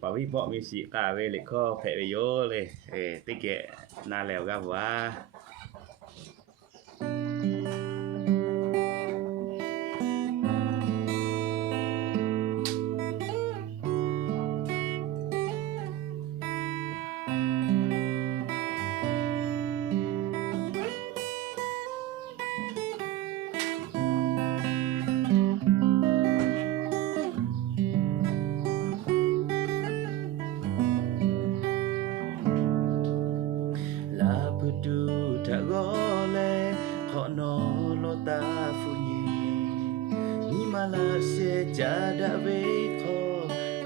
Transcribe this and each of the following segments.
Pawi bọ mi si ka về lịch kho phệ về vôเลยtiết kiệm na lèo ga quá du ta gole khono lo ta funyi ni mala se jada ve kho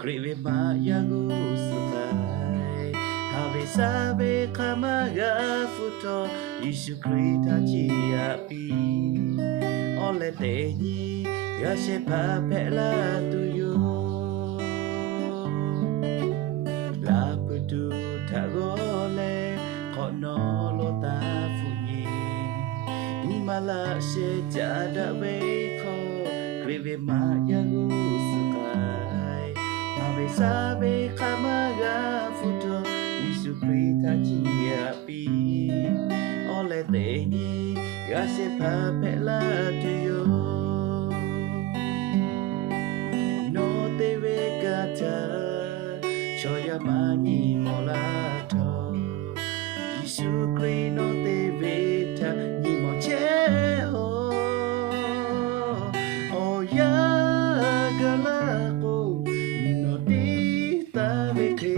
kri ve ma ya gu sukai ha ve sa ve kama ga futo Yesu Krita chi api ole te ni ya se pa pe la tu yo la du ta gole khono lo ta funyi ni mala se jada ve kho kri ve ma ya gu sukai ave sa ve kama ga futo Yesu Krita chi api ole te ni ga se pa pe la tu yo no te ve ga ta cho ya ma ni mo la to Yesu Krino te veta ni mo che o ya galako no ti ta ve ke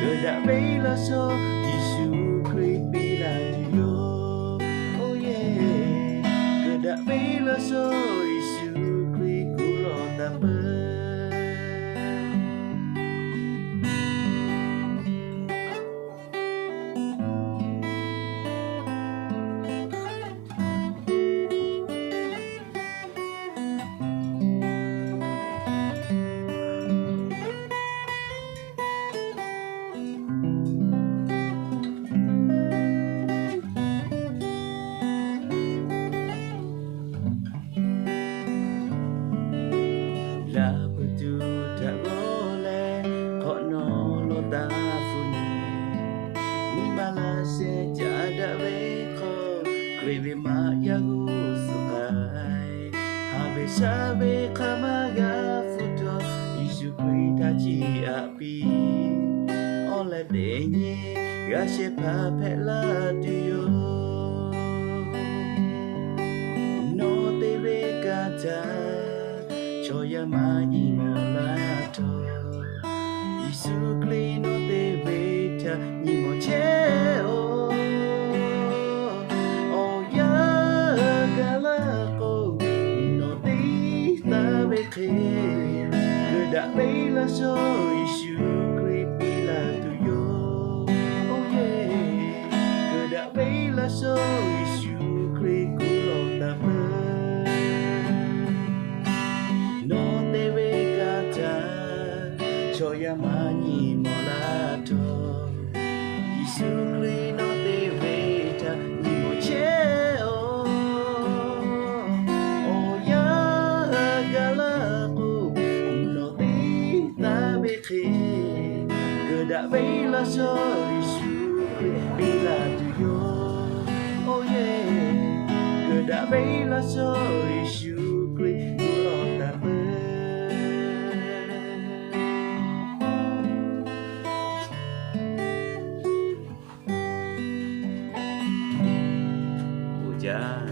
gada ve la so Yesu Krino bila yo oh yeah gada ve la so Yesu Krino kulo ta pe la betu tak boleh kok nolo ta funyi ni mala se jada beko krive ma ya gu sukai habe sabe kamaga futo Yesu Krita chi api ole denye ya se pa pe la dio no te ve kata cho ya ma ni mo la to Yesu Krino te veta ni mo che oh ya galako no te ta ve ke gada ve la so Yesu Krino bila tu yo oh yeah gada ve la so Yesu Krino kulo ta pe cho ya mani molato Yesu Krino te veta ni mo che oh ya galako no te ta beke gada ve la so Yesu bila tu yo oh yeah gada ve la so Yesu Krino ta pe hujan